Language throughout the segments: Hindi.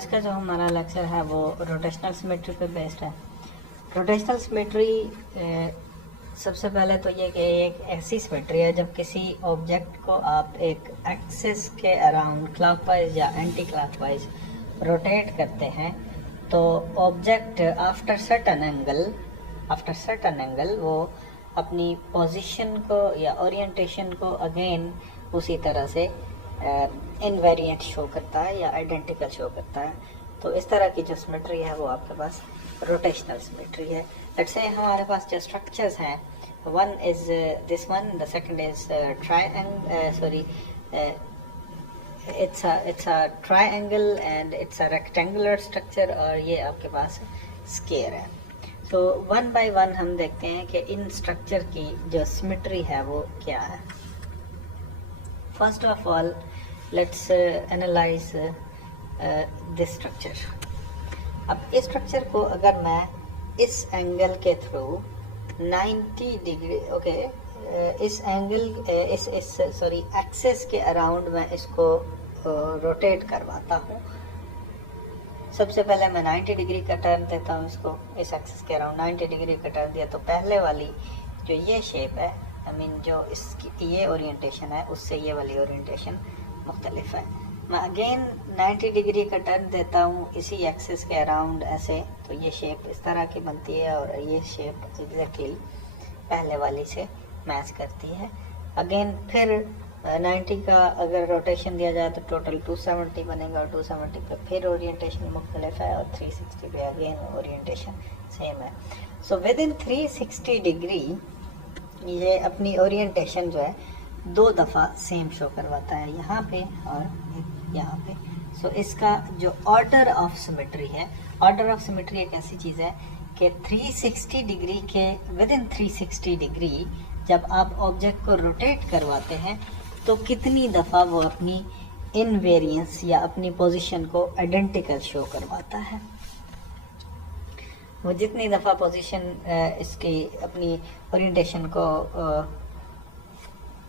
आज का जो हमारा लेक्चर है वो रोटेशनल सिमेट्री पे बेस्ड है। रोटेशनल सिमेट्री सबसे पहले तो ये कि एक ऐसी सिमेट्री है जब किसी ऑब्जेक्ट को आप एक एक्सिस के अराउंड क्लॉकवाइज या एंटी क्लॉकवाइज रोटेट करते हैं तो ऑब्जेक्ट आफ्टर सर्टेन एंगल वो अपनी पोजीशन को या ओरिएंटेशन को अगेन उसी तरह से इनवेरिएंट शो करता है या आइडेंटिकल शो करता है। तो इस तरह की जो सिमेट्री है वो आपके पास रोटेशनल सिमेट्री है। लेट्स से हमारे पास जो स्ट्रक्चर्स हैं, one is this one, the second is it's a triangle and it's a rectangular structure और ये आपके पास स्क्वायर है। तो वन बाय वन हम देखते हैं कि इन स्ट्रक्चर की जो सिमेट्री है वो क्या है। First of all let's analyse this structure. अब इस स्ट्रक्चर को अगर मैं इस एंगल के थ्रू 90 डिग्री इस एंगल इस एक्सेस के अराउंड मैं इसको रोटेट करवाता हूँ। सबसे पहले मैं 90 डिग्री का टर्न देता हूँ इसको, इस एक्सेस के अराउंड 90 डिग्री का टर्न दिया तो पहले वाली जो ये शेप है, जो इसकी ये ओरिएंटेशन है उससे ये वाली ओरिएंटेशन मुख्तलिफ है। मैं अगेन 90 डिग्री का टर्न देता हूँ इसी एक्सिस के अराउंड ऐसे, तो ये शेप इस तरह की बनती है और ये शेप एग्जैक्टली पहले वाली से मैच करती है। अगेन फिर 90 का अगर रोटेशन दिया जाए तो टोटल 270 बनेगा और 270 पे फिर ओरिएंटेशन मुख्तलिफ है और 360 पे अगेन ओरिएंटेशन सेम है। सो विद इन 360 डिग्री ये अपनी ओरिएंटेशन जो है दो दफ़ा सेम शो करवाता है, यहाँ पे और यहाँ पे। सो इसका जो ऑर्डर ऑफ सिमेट्री है, ऑर्डर ऑफ सिमेट्री एक ऐसी चीज़ है कि 360 डिग्री के विद इन 360 डिग्री जब आप ऑब्जेक्ट को रोटेट करवाते हैं तो कितनी दफ़ा वो अपनी इनवेरिएंस या अपनी पोजीशन को आइडेंटिकल शो करवाता है। वो जितनी दफ़ा पोजीशन इसकी अपनी ओरिएंटेशन को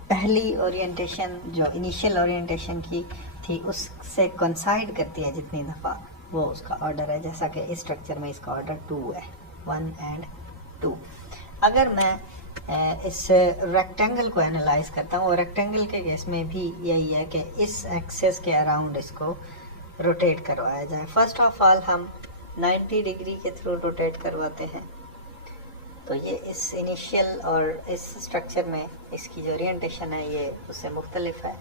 पहली ओरिएंटेशन जो इनिशियल ओरिएंटेशन की थी उससे कोइंसाइड करती है जितनी दफ़ा, वो उसका ऑर्डर है। जैसा कि इस स्ट्रक्चर में इसका ऑर्डर 2 है, 1 and 2। अगर मैं इस रेक्टेंगल को एनालाइज करता हूँ, रेक्टेंगल के केस में भी यही है कि इस एक्सेस के अराउंड इसको रोटेट करवाया जाए। फर्स्ट ऑफ ऑल हम 90 डिग्री के थ्रू रोटेट करवाते हैं, तो ये इस इनिशियल और इस स्ट्रक्चर में इसकी जो ओरिएंटेशन है ये उससे मुख्तलिफ है।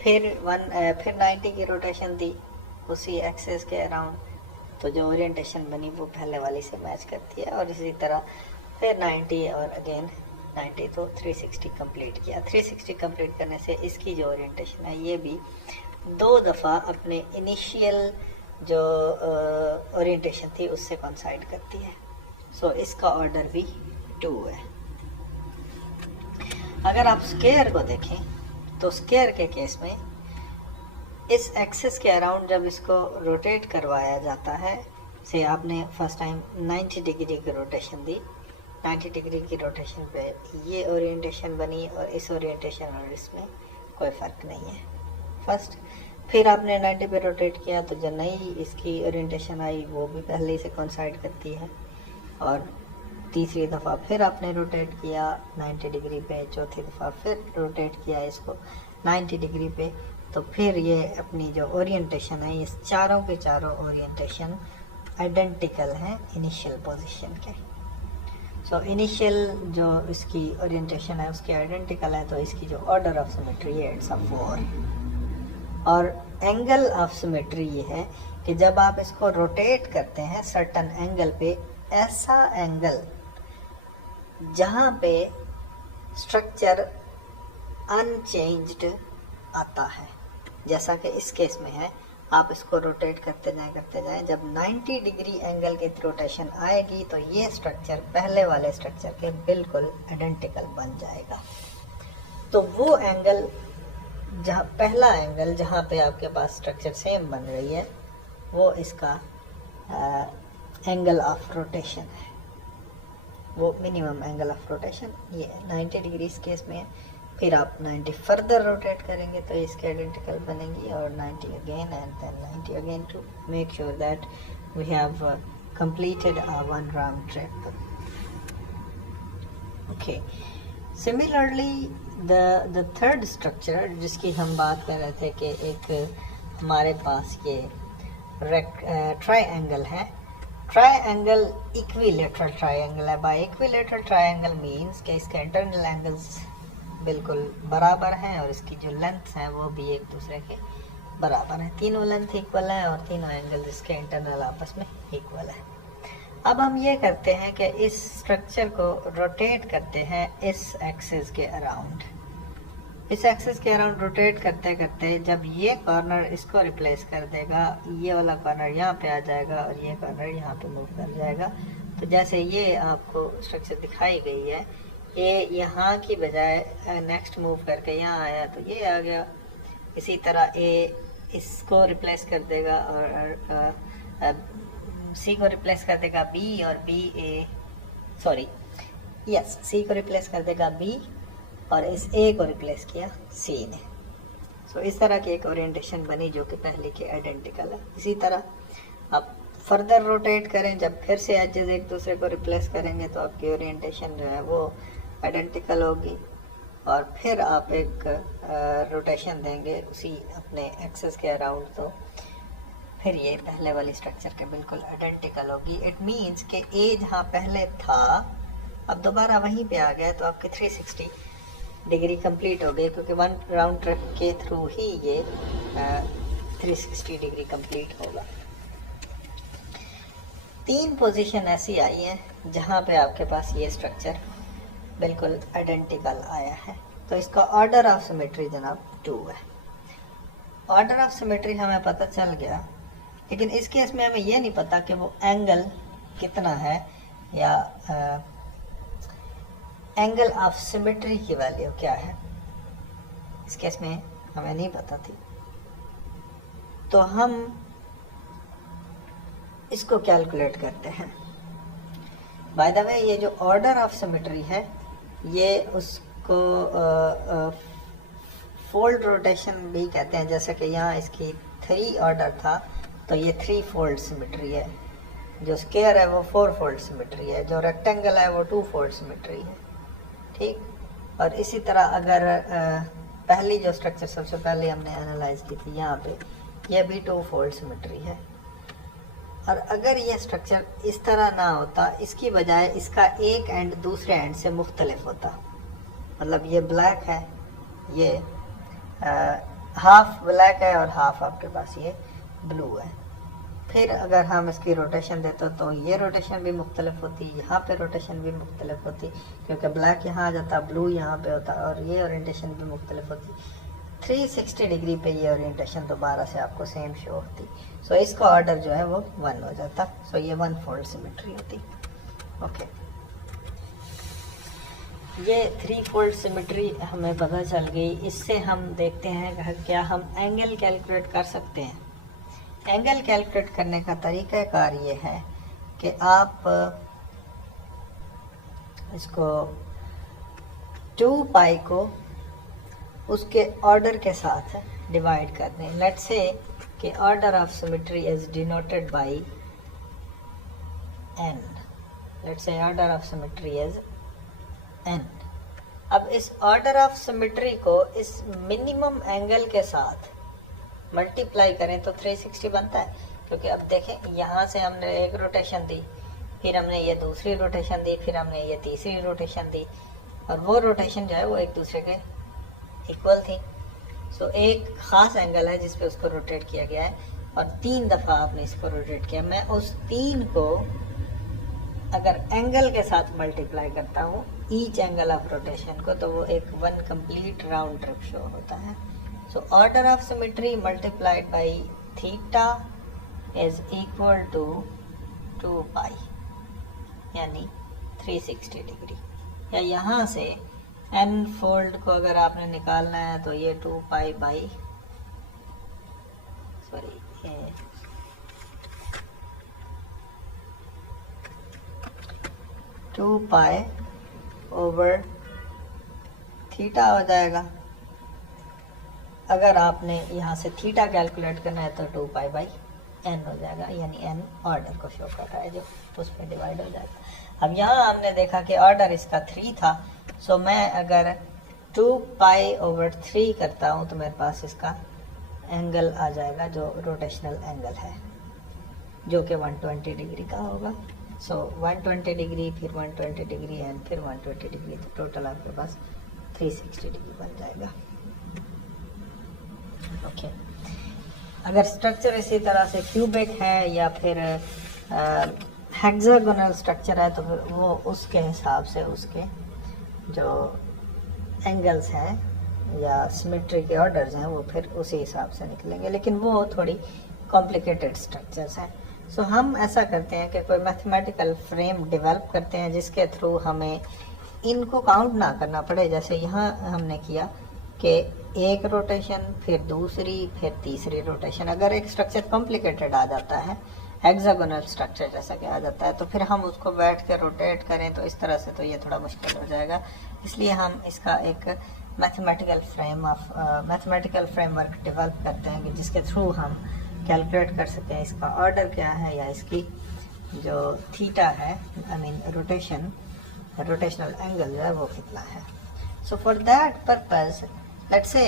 फिर 90 की रोटेशन दी उसी एक्सेस के अराउंड, तो जो ओरिएंटेशन बनी वो पहले वाली से मैच करती है। और इसी तरह फिर 90 और अगेन 90, तो 360 कंप्लीट किया। 360 कंप्लीट करने से इसकी जो ओरिएंटेशन है ये भी दो दफ़ा अपने इनिशियल जो ओरिएंटेशन थी उससे कोइंसाइड करती है। सो इसका ऑर्डर भी 2 है। अगर आप स्क्वायर को देखें तो स्क्वायर के केस में इस एक्सिस के अराउंड जब इसको रोटेट करवाया जाता है, से आपने फर्स्ट टाइम 90 डिग्री की रोटेशन दी, 90 डिग्री की रोटेशन पे ये ओरिएंटेशन बनी और इस ओरिएंटेशन और इसमें कोई फ़र्क नहीं है। फर्स्ट फिर आपने 90 पे रोटेट किया तो जो नई इसकी ओरिएंटेशन आई वो भी पहले से कोइंसाइड करती है। और तीसरी दफ़ा फिर आपने रोटेट किया 90 डिग्री पे, चौथी दफ़ा फिर रोटेट किया इसको 90 डिग्री पे, तो फिर ये अपनी जो ओरिएंटेशन है, ये चारों के चारों ओरिएंटेशन आइडेंटिकल हैं इनिशियल पोजीशन के। सो इनिशियल जो इसकी ओरिएंटेशन है उसकी आइडेंटिकल है, तो इसकी जो ऑर्डर ऑफ सिमेट्री है इट्स अ 4। और एंगल ऑफ सिमेट्री ये है कि जब आप इसको रोटेट करते हैं सर्टन एंगल पे, ऐसा एंगल जहाँ पे स्ट्रक्चर अनचेंज्ड आता है, जैसा कि इस केस में है, आप इसको रोटेट करते जाएं। जब 90 डिग्री एंगल की रोटेशन आएगी तो ये स्ट्रक्चर पहले वाले स्ट्रक्चर के बिल्कुल आइडेंटिकल बन जाएगा। तो वो एंगल जहाँ पहला एंगल जहाँ पे आपके पास स्ट्रक्चर सेम बन रही है वो इसका एंगल ऑफ रोटेशन है, वो मिनिमम एंगल ऑफ रोटेशन ये 90 डिग्री इस केस में है। फिर आप 90 फर्दर रोटेट करेंगे तो इसके आइडेंटिकल बनेगी, और 90 again and then 90 again to make sure that we have completed our one round trip. Okay, similarly the third structure जिसकी हम बात कर रहे थे कि एक हमारे पास ये ट्रायंगल है, ट्रायंगल इक्विलेटरल ट्रायंगल है। बाय इक्विलेटरल ट्रायंगल मींस कि इसके इंटरनल एंगल्स बिल्कुल बराबर हैं और इसकी जो लेंथ है वो भी एक दूसरे के बराबर है, तीनों लेंथ इक्वल है और तीनों एंगल इसके इंटरनल आपस में इक्वल है। अब हम ये करते हैं कि इस स्ट्रक्चर को रोटेट करते हैं इस एक्सिस के अराउंड। इस एक्सिस के अराउंड रोटेट करते करते जब ये कॉर्नर इसको रिप्लेस कर देगा, ये वाला कॉर्नर यहाँ पे आ जाएगा और ये कॉर्नर यहाँ पे मूव कर जाएगा। तो जैसे ये आपको स्ट्रक्चर दिखाई गई है, ये यहाँ की बजाय नेक्स्ट मूव करके यहाँ आया तो ये आ गया। इसी तरह ए इसको रिप्लेस कर देगा और सी को रिप्लेस कर देगा बी, और बी ए सी को रिप्लेस कर देगा बी और इस ए को रिप्लेस किया सी ने। सो इस तरह की एक ओरिएंटेशन बनी जो कि पहले के आइडेंटिकल है। इसी तरह आप फर्दर रोटेट करें, जब फिर से एजेस एक दूसरे को रिप्लेस करेंगे तो आपकी ओरिएंटेशन जो है वो आइडेंटिकल होगी, और फिर आप एक रोटेशन देंगे उसी अपने एक्सेस के अराउंड, तो फिर ये पहले वाली स्ट्रक्चर के बिल्कुल आइडेंटिकल होगी। इट मीन्स कि ए जहाँ पहले था अब दोबारा वहीं पे आ गया, तो आपकी 360 डिग्री कंप्लीट हो गई, क्योंकि वन राउंड ट्रिप के थ्रू ही ये 360 डिग्री कंप्लीट होगा। 3 पोजीशन ऐसी आई हैं जहाँ पे आपके पास ये स्ट्रक्चर बिल्कुल आइडेंटिकल आया है, तो इसका ऑर्डर ऑफ सिमेट्री जनाब 2 है। ऑर्डर ऑफ सिमेट्री हमें पता चल गया, लेकिन इस केस में हमें यह नहीं पता कि वो एंगल कितना है या एंगल ऑफ सिमेट्री की वैल्यू क्या है। इस केस में हमें नहीं पता थी, तो हम इसको कैलकुलेट करते हैं। बाय द वे, ये जो ऑर्डर ऑफ सिमेट्री है ये उसको फोल्ड रोटेशन भी कहते हैं। जैसे कि यहाँ इसकी 3 ऑर्डर था तो ये 3 फोल्ड सिमेट्री है, जो स्क्वायर है वो 4 फोल्ड सिमेट्री है, जो रेक्टेंगल है वो 2 फोल्ड सिमेट्री है, ठीक। और इसी तरह अगर पहली जो स्ट्रक्चर सबसे पहले हमने एनालाइज की थी यहाँ पे, यह भी 2 फोल्ड सिमेट्री है। और अगर यह स्ट्रक्चर इस तरह ना होता, इसकी बजाय इसका एक एंड दूसरे एंड से मुख्तलिफ होता, मतलब ये ब्लैक है, ये हाफ ब्लैक है और हाफ आपके पास ये ब्लू है, फिर अगर हम इसकी रोटेशन देते तो ये रोटेशन भी मुख्तलिफ होती, यहाँ पे रोटेशन भी मुख्तलिफ होती, क्योंकि ब्लैक यहाँ आ जाता, ब्लू यहाँ पे होता, और ये ओरिएंटेशन भी मुख्तलिफ होती। 360 डिग्री पे ये ओरिएंटेशन दोबारा से आपको सेम शो होती। सो इसका ऑर्डर जो है वो 1 हो जाता। सो ये 1 फोल्ड सिमेट्री होती। ओके, ये 3 फोल्ड सिमेट्री हमें पता चल गई। इससे हम देखते हैं क्या हम एंगल कैलकुलेट कर सकते हैं। एंगल कैलकुलेट करने का तरीक़ाकार ये है कि आप इसको 2 पाई को उसके ऑर्डर के साथ डिवाइड कर दें। लेट्स से कि order of symmetry is denoted by n। Let's say order of symmetry is n। अब इस ऑर्डर ऑफ सिमेट्री को इस मिनिमम एंगल के साथ मल्टीप्लाई करें तो 360 बनता है, क्योंकि अब देखें यहाँ से हमने एक रोटेशन दी, फिर हमने ये दूसरी रोटेशन दी, फिर हमने ये तीसरी रोटेशन दी, और वो रोटेशन जो है वो एक दूसरे के इक्वल थी। सो एक ख़ास एंगल है जिस पे उसको रोटेट किया गया है, और 3 दफ़ा आपने इसको रोटेट किया। मैं उस 3 को अगर एंगल के साथ मल्टीप्लाई करता हूँ, ईच एंगल ऑफ रोटेशन को, तो वो एक 1 कंप्लीट राउंड ट्रिप शो होता है। So order of symmetry multiplied by theta is equal to 2 pi, यानी 360 डिग्री। या यहाँ से n फोल्ड को अगर आपने निकालना है तो ये 2 pi by 2 pi over theta हो जाएगा। अगर आपने यहाँ से थीटा कैलकुलेट करना है तो 2π/n हो जाएगा, यानी n ऑर्डर को शो कर रहा है जो उस पर डिवाइड हो जाएगा। अब यहाँ हमने देखा कि ऑर्डर इसका 3 था, सो मैं अगर 2π/3 करता हूँ तो मेरे पास इसका एंगल आ जाएगा जो रोटेशनल एंगल है, जो कि 120 डिग्री का होगा। सो 120 डिग्री, फिर 120 डिग्री एंड फिर 120 डिग्री, तो टोटल आपके पास 360 डिग्री बन जाएगा। ओके अगर स्ट्रक्चर इसी तरह से क्यूबिक है या फिर हेक्सागोनल स्ट्रक्चर है तो फिर वो उसके हिसाब से उसके जो एंगल्स हैं या सिमेट्री के ऑर्डर्स हैं वो फिर उसी हिसाब से निकलेंगे, लेकिन वो थोड़ी कॉम्प्लिकेटेड स्ट्रक्चर्स हैं। सो हम ऐसा करते हैं कि कोई मैथमेटिकल फ्रेम डेवलप करते हैं जिसके थ्रू हमें इनको काउंट ना करना पड़े। जैसे यहाँ हमने किया कि एक रोटेशन, फिर दूसरी, फिर तीसरी रोटेशन। अगर एक स्ट्रक्चर कॉम्प्लिकेटेड आ जाता है, हेक्सागोनल स्ट्रक्चर जैसा कि आ जाता है, तो फिर हम उसको बैठ के रोटेट करें तो इस तरह से तो ये थोड़ा मुश्किल हो जाएगा। इसलिए हम इसका एक मैथमेटिकल फ्रेमवर्क डेवलप करते हैं कि जिसके थ्रू हम कैलकुलेट कर सकते हैं इसका ऑर्डर क्या है या इसकी जो थीटा है, आई मीन रोटेशनल एंगल जो है वो कितना है। So for that purpose let's say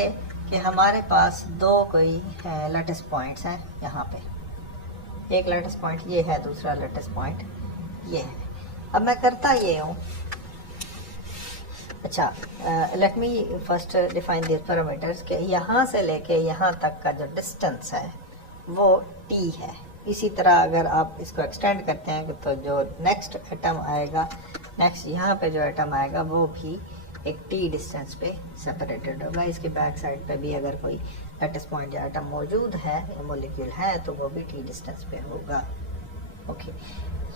कि हमारे पास दो कोई लैटिस पॉइंट्स हैं यहाँ पे, एक लैटिस पॉइंट ये है, दूसरा लैटिस पॉइंट ये है। अब मैं करता ये हूँ, अच्छा let me first define this parameters के यहाँ से लेके यहाँ तक का जो डिस्टेंस है वो t है। इसी तरह अगर आप इसको एक्सटेंड करते हैं तो जो नेक्स्ट एटम आएगा, नेक्स्ट यहाँ पे जो एटम आएगा वो भी एक t डिस्टेंस पे सेपरेटेड होगा। इसके बैक साइड पे भी अगर कोई लैटिस पॉइंट या एटम मौजूद है या मॉलिक्यूल है तो वो भी t डिस्टेंस पे होगा। ओके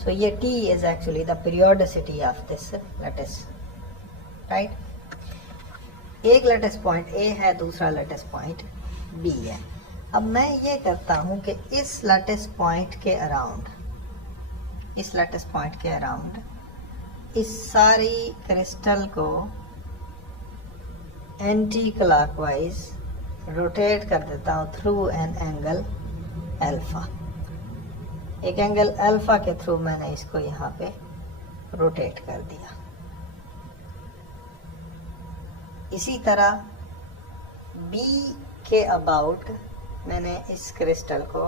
सो ये t is actually the periodicity of this lattice, right. एक लैटिस पॉइंट A है, दूसरा लैटिस पॉइंट B है। अब मैं ये करता हूं कि इस लैटिस पॉइंट के अराउंड इस सारी क्रिस्टल को एंटी क्लॉकवाइज रोटेट कर देता हूं थ्रू एन एंगल अल्फा। एक एंगल अल्फा के थ्रू मैंने इसको यहाँ पे रोटेट कर दिया। इसी तरह B के अबाउट मैंने इस क्रिस्टल को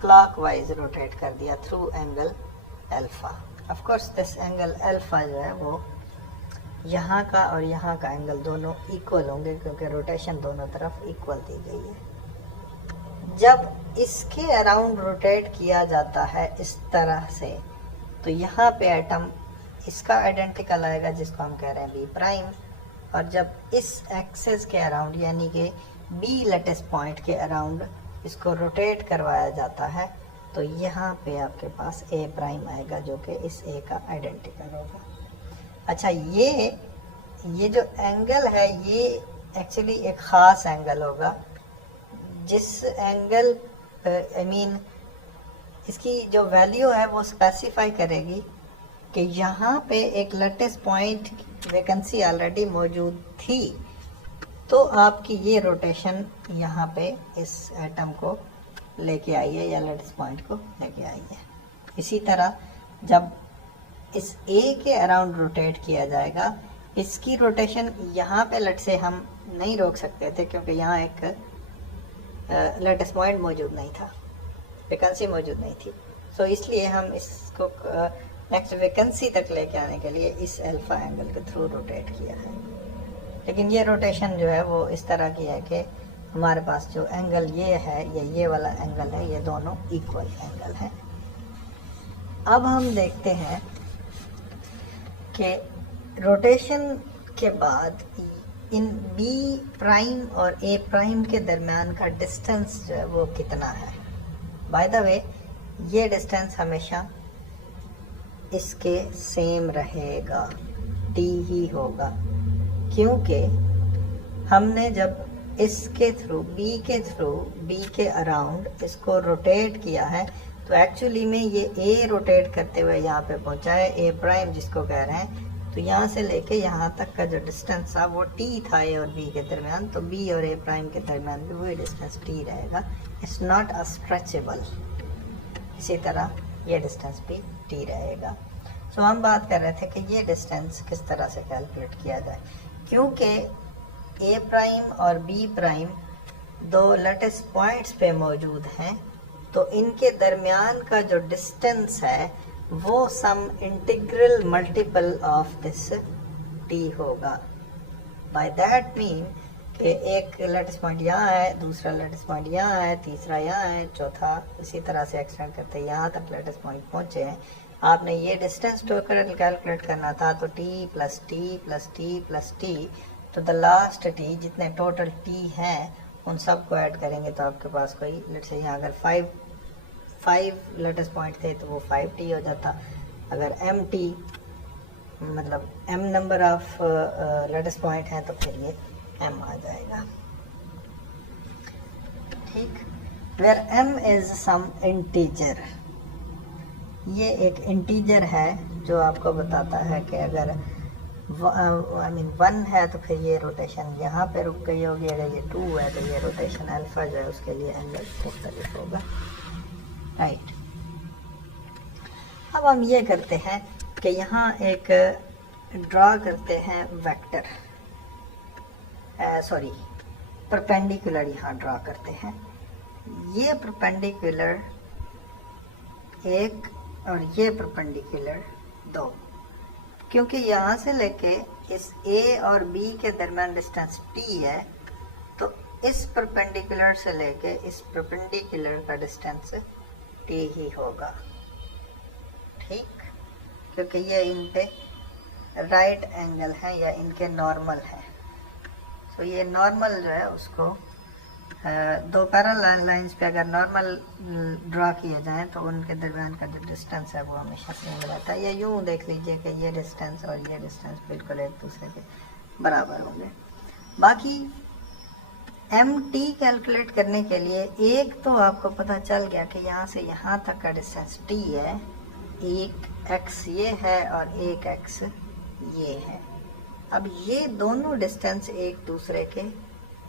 क्लॉकवाइज रोटेट कर दिया through angle alpha. Of course this angle alpha जो है वो यहाँ का और यहाँ का एंगल दोनों इक्वल होंगे क्योंकि रोटेशन दोनों तरफ इक्वल दी गई है। जब इसके अराउंड रोटेट किया जाता है इस तरह से तो यहाँ पे एटम इसका आइडेंटिकल आएगा जिसको हम कह रहे हैं B प्राइम, और जब इस एक्सिस के अराउंड यानी कि B लैटिस पॉइंट के अराउंड इसको रोटेट करवाया जाता है तो यहाँ पे आपके पास A प्राइम आएगा जो कि इस A का आइडेंटिकल होगा। अच्छा ये जो एंगल है ये एक्चुअली एक ख़ास एंगल होगा जिस एंगल आई मीन इसकी जो वैल्यू है वो स्पेसिफाई करेगी कि यहाँ पे एक लैटिस पॉइंट वैकेंसी ऑलरेडी मौजूद थी तो आपकी ये रोटेशन यहाँ पे इस एटम को लेके आई है या लैटिस पॉइंट को लेके आई है। इसी तरह जब इस A के अराउंड रोटेट किया जाएगा, इसकी रोटेशन यहाँ पे लेट से हम नहीं रोक सकते थे क्योंकि यहाँ एक लैटिस पॉइंट मौजूद नहीं था, वैकेंसी मौजूद नहीं थी। सो इसलिए हम इसको नेक्स्ट वैकेंसी तक लेके आने के लिए इस अल्फा एंगल के थ्रू रोटेट किया है। लेकिन ये रोटेशन जो है वो इस तरह की है कि हमारे पास जो एंगल ये है या ये वाला एंगल है ये दोनों इक्वल एंगल है। अब हम देखते हैं कि रोटेशन के बाद इन B प्राइम और A प्राइम के दरमियान का डिस्टेंस जो है वो कितना है। बाय द वे ये डिस्टेंस हमेशा इसके सेम रहेगा, t ही होगा, क्योंकि हमने जब इसके थ्रू B के अराउंड इसको रोटेट किया है तो एक्चुअली में ये A रोटेट करते हुए यहाँ पे पहुँचा है, A प्राइम जिसको कह रहे हैं तो यहाँ से लेके यहाँ तक का जो डिस्टेंस था वो टी था ए और बी के दरमियान, तो बी और ए प्राइम के दरमियान भी वही डिस्टेंस टी रहेगा। It's not a stretchable. इसी तरह ये डिस्टेंस भी टी रहेगा। सो हम बात कर रहे थे कि ये डिस्टेंस किस तरह से कैलकुलेट किया जाए। क्योंकि ए प्राइम और बी प्राइम दो लैटिस पॉइंट्स पे मौजूद हैं, तो इनके दरमियान का जो डिस्टेंस है वो some integral multiple of this T होगा। बाय दैट मीन कि एक लैटिस पॉइंट यहाँ है, दूसरा लैटिस पॉइंट यहाँ है, तीसरा यहाँ है, चौथा इसी तरह से एक्सटेंड करते यहाँ तक लैटिस पॉइंट पहुँचे हैं। आपने ये डिस्टेंस कैलकुलेट करना था, तो T plus T plus T plus T, तो द लास्ट टी जितने टोटल टी हैं उन सब को ऐड करेंगे तो आपके पास कोई लेट्स से यहाँ अगर फाइव लैटिस पॉइंट थे तो वो 5t हो जाता। अगर mt मतलब m number of lattice point हैं तो फिर ये m आ जाएगा। ठीक, where m is some integer. ये एक इंटीजर है जो आपको बताता है कि अगर आई मीन 1 है तो फिर ये रोटेशन यहाँ पे रुक गई होगी, अगर ये 2 है तो ये रोटेशन अल्फा जो है उसके लिए एंगल मुख्तलिफ होगा। राइट, अब हम ये करते हैं कि यहाँ एक ड्रा करते हैं वेक्टर, सॉरी परपेंडिकुलर यहाँ ड्रा करते हैं। ये परपेंडिकुलर एक और ये परपेंडिकुलर 2, क्योंकि यहाँ से लेके इस A और B के दरमियान डिस्टेंस t है, तो इस परपेंडिकुलर से लेके इस परपेंडिकुलर का डिस्टेंस t ही होगा। ठीक, क्योंकि ये इनके राइट एंगल है या इनके नॉर्मल है। तो ये नॉर्मल जो है उसको दो पैरेलल लाइंस पे अगर नॉर्मल ड्रा किए जाएं तो उनके दरमियान का जो डिस्टेंस है वो हमेशा सेम रहता है। या यूँ देख लीजिए कि ये डिस्टेंस और ये डिस्टेंस बिल्कुल एक दूसरे के बराबर होंगे। बाकी mt कैलकुलेट करने के लिए एक तो आपको पता चल गया कि यहाँ से यहाँ तक का डिस्टेंस t है, एक x ये है और एक x ये है। अब ये दोनों डिस्टेंस एक दूसरे के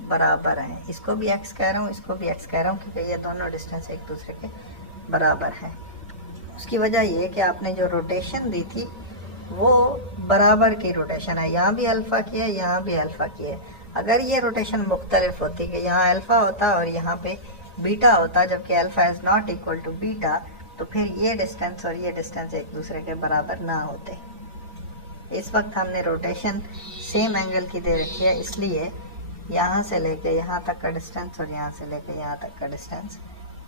बराबर हैं। इसको भी x कह रहा हूँ, इसको भी x कह रहा हूँ, क्योंकि ये दोनों डिस्टेंस एक दूसरे के बराबर हैं। उसकी वजह ये कि आपने जो रोटेशन दी थी वो बराबर की रोटेशन है, यहाँ भी अल्फ़ा की है, यहाँ भी अल्फ़ा की है। अगर ये रोटेशन मुख्तलिफ होती कि यहाँ अल्फ़ा होता और यहाँ पे बीटा होता, जबकि alpha is not equal to beta, तो फिर ये डिस्टेंस और ये डिस्टेंस एक दूसरे के बराबर ना होते। इस वक्त हमने रोटेशन सेम एंगल की दे रखी है, इसलिए यहाँ से लेके यहाँ तक का डिस्टेंस और यहाँ से लेके यहाँ तक का डिस्टेंस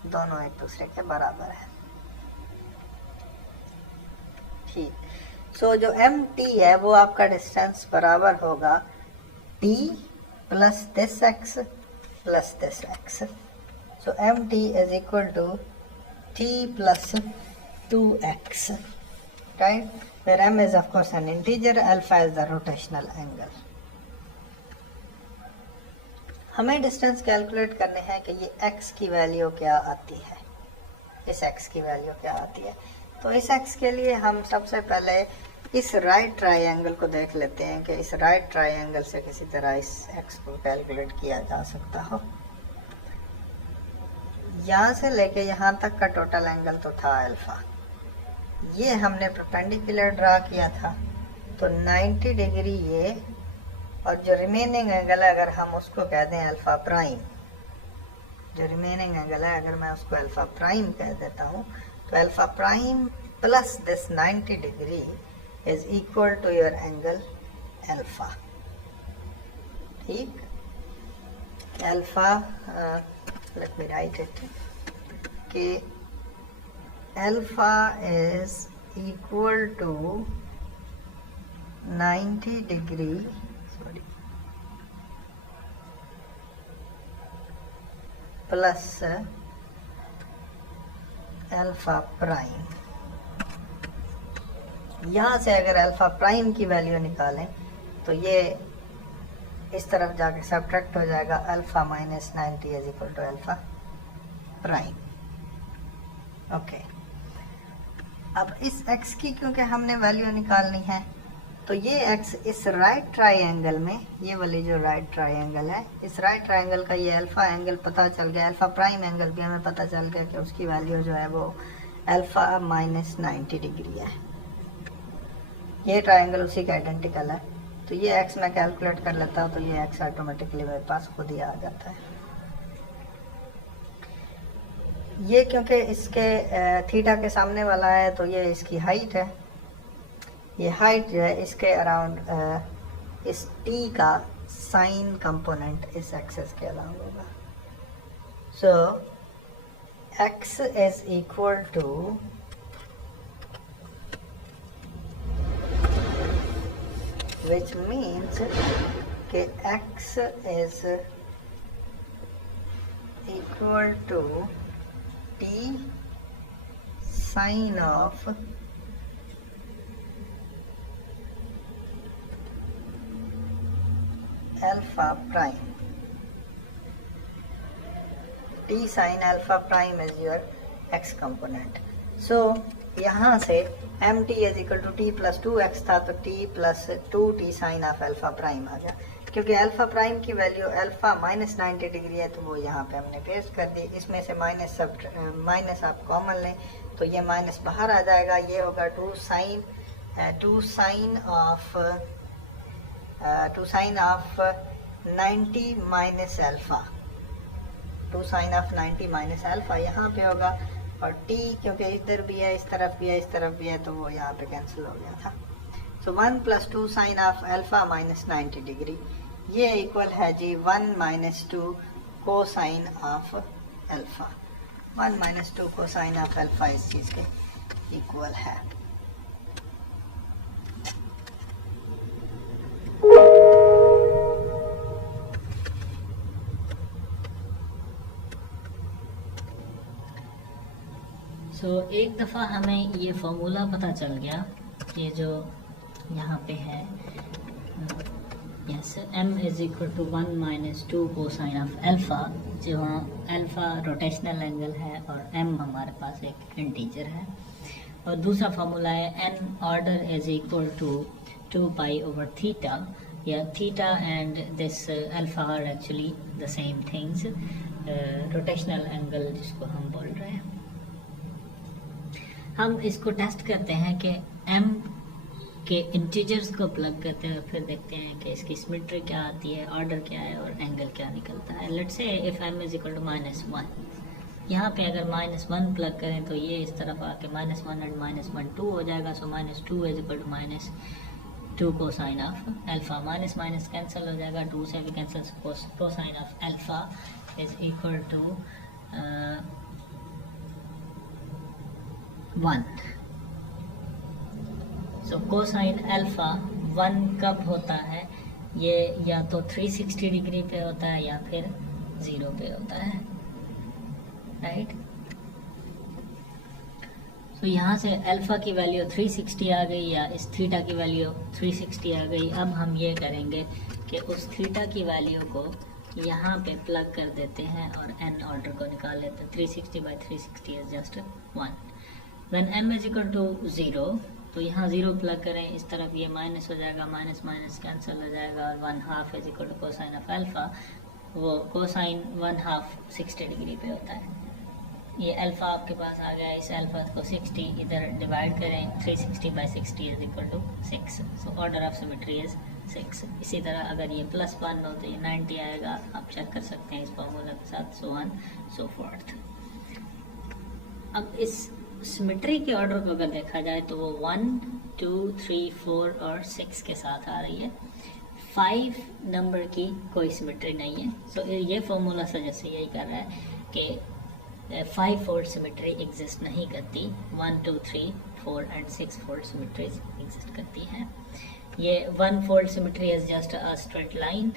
दोनों एक दूसरे के बराबर है। ठीक, सो जो mt है वो आपका डिस्टेंस बराबर होगा t plus this x plus this x। So mt is equal to t plus 2x, right, where m is of course an integer, alpha is the rotational angle। हमें डिस्टेंस कैलकुलेट करने हैं कि ये x की वैल्यू क्या आती है, इस x की वैल्यू क्या आती है। तो इस x के लिए हम सबसे पहले इस राइट ट्रायंगल को देख लेते हैं कि इस राइट ट्रायंगल से किसी तरह इस x को कैलकुलेट किया जा सकता हो। यहाँ से लेके यहाँ तक का टोटल एंगल तो था अल्फ़ा, ये हमने परपेंडिकुलर ड्रा किया था, तो 90 डिग्री ये, और जो रिमेनिंग एंगल है अगर हम उसको कह दें अल्फ़ा प्राइम, जो रिमेनिंग एंगल है अगर मैं उसको अल्फ़ा प्राइम कह देता हूँ, तो alpha prime plus this 90 degree is equal to your angle alpha. ठीक, alpha let me write it कि alpha is equal to 90 degree plus alpha prime. यहाँ से अगर अल्फ़ा प्राइम की वैल्यू निकालें तो ये इस तरफ जाके सब्ट्रैक्ट हो जाएगा, alpha minus 90 is equal to alpha prime. Okay, अब इस x की क्योंकि हमने वैल्यू निकालनी है तो ये एक्स इस राइट ट्राइंगल में, ये वाली जो राइट ट्राइंगल है, इस राइट ट्राइंगल का ये अल्फा एंगल पता चल गया, अल्फा प्राइम एंगल भी हमें पता चल गया कि उसकी वैल्यू जो है वो अल्फा माइनस 90 डिग्री है। ये ट्राइंगल उसी का आइडेंटिकल है। तो ये एक्स मैं कैलकुलेट कर लेता हूँ, तो ये एक्स ऑटोमेटिकली मेरे पास खुद ही आ जाता है। ये क्योंकि इसके थीटा के सामने वाला है तो ये इसकी हाइट है। ये हाइट जो है इसके अराउंड इस टी का साइन कंपोनेंट इस एक्सेस के अराउंड होगा। So X is equal to which means कि x is equal to t sine of alpha prime. t sine alpha prime is your x component. So यहाँ से M T is equal to T plus 2x था, तो t plus 2t sine of alpha prime आ गया। क्योंकि अल्फा प्राइम की वैल्यू अल्फा माइनस 90 डिग्री है, तो वो यहाँ पे हमने पेस्ट कर दी। इसमें से माइनस आप कॉमन लें तो ये माइनस बाहर आ जाएगा। ये होगा 2 sine of 90 minus alpha, 2 sine of 90 minus alpha यहाँ पे होगा। और t क्योंकि इधर भी है, इस तरफ भी है, इस तरफ भी है, तो वो यहाँ पे कैंसिल हो गया था। So 1 plus 2 sine of alpha minus 90 degree, ये इक्वल है जी 1 माइनस 2 को साइन ऑफ अल्फा। 1 माइनस 2 को साइन ऑफ अल्फा इस चीज़ के इक्वल है। एक दफ़ा हमें ये फॉर्मूला पता चल गया, ये जो यहाँ पे है, yes, m is equal to 1 minus 2 cosine of alpha, जहाँ अल्फ़ा रोटेशनल एंगल है और m हमारे पास एक इंटीजर है। और दूसरा फार्मूला है n order is equal to 2 pi over theta, या theta and this alpha are actually the same things, rotational angle जिसको हम बोल रहे हैं। हम इसको टेस्ट करते हैं कि m के इंटीजर्स को प्लग करते हैं, फिर देखते हैं कि इसकी सिमेट्री क्या आती है, ऑर्डर क्या है और एंगल क्या निकलता है। Let's say if m is equal to -1, यहाँ पे अगर -1 प्लग करें तो ये इस तरफ आके -1 एंड -1 2 हो जाएगा। So -2 is equal to -2 cosine of alpha, minus minus cancel हो जाएगा, 2 से भी cancel, cosine of alpha is equal to 1। So cosine alpha 1 कब होता है, ये या तो 360 डिग्री पे होता है या फिर 0 पे होता है, राइट। सो यहाँ से अल्फा की वैल्यू 360 आ गई, या इस थीटा की वैल्यू 360 आ गई। अब हम ये करेंगे कि उस थीटा की वैल्यू को यहाँ पे प्लग कर देते हैं और n ऑर्डर को निकाल लेते हैं। 360 by 360 is just 1। When m is equal to 0, तो यहाँ 0 प्लग करें, इस तरफ ये माइनस हो जाएगा, माइनस माइनस कैंसिल हो जाएगा, और 1/2 is equal to cosine of alpha, वो कोसाइन 1/2 60 डिग्री पे होता है। ये अल्फा आपके पास आ गया, इस अल्फा को 60 इधर डिवाइड करें, 360 by 60 is equal to 6। So order of symmetry is 6। इसी तरह अगर ये +1 हो तो ये 90 आएगा, आप चेक कर सकते हैं इस फॉर्मूला के साथ, सो ऑन सो फोर्थ। अब इस सिमेट्री के ऑर्डर को अगर देखा जाए तो वो 1 2 3 4 और 6 के साथ आ रही है। 5 नंबर की कोई सिमेट्री नहीं है। सो ये फॉर्मूला सजेस्ट यही कर रहा है कि 5 फोल्ड सिमेट्री एग्जिस्ट नहीं करती, 1 2 3 4 एंड 6 फोल्ड सिमेट्रीज एग्जिस्ट करती हैं। ये 1 fold symmetry is just a straight line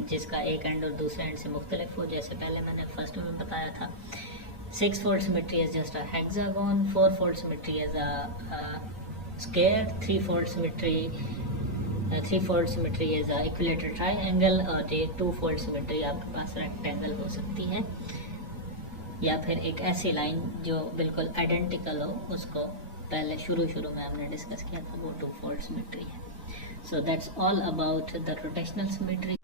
जिसका एक एंड और दूसरे एंड से मुख्तलिफ हो, जैसे पहले मैंने फर्स्ट में बताया था। 6 fold symmetry is just a hexagon, 4 fold symmetry is a square, 3 fold symmetry is a equilateral triangle, और 2 fold symmetry आपके पास rectangle हो सकती है, या फिर एक ऐसी लाइन जो बिल्कुल आइडेंटिकल हो, उसको पहले शुरू में हमने डिस्कस किया था, वो 2 fold symmetry है। So that's all about the rotational symmetry.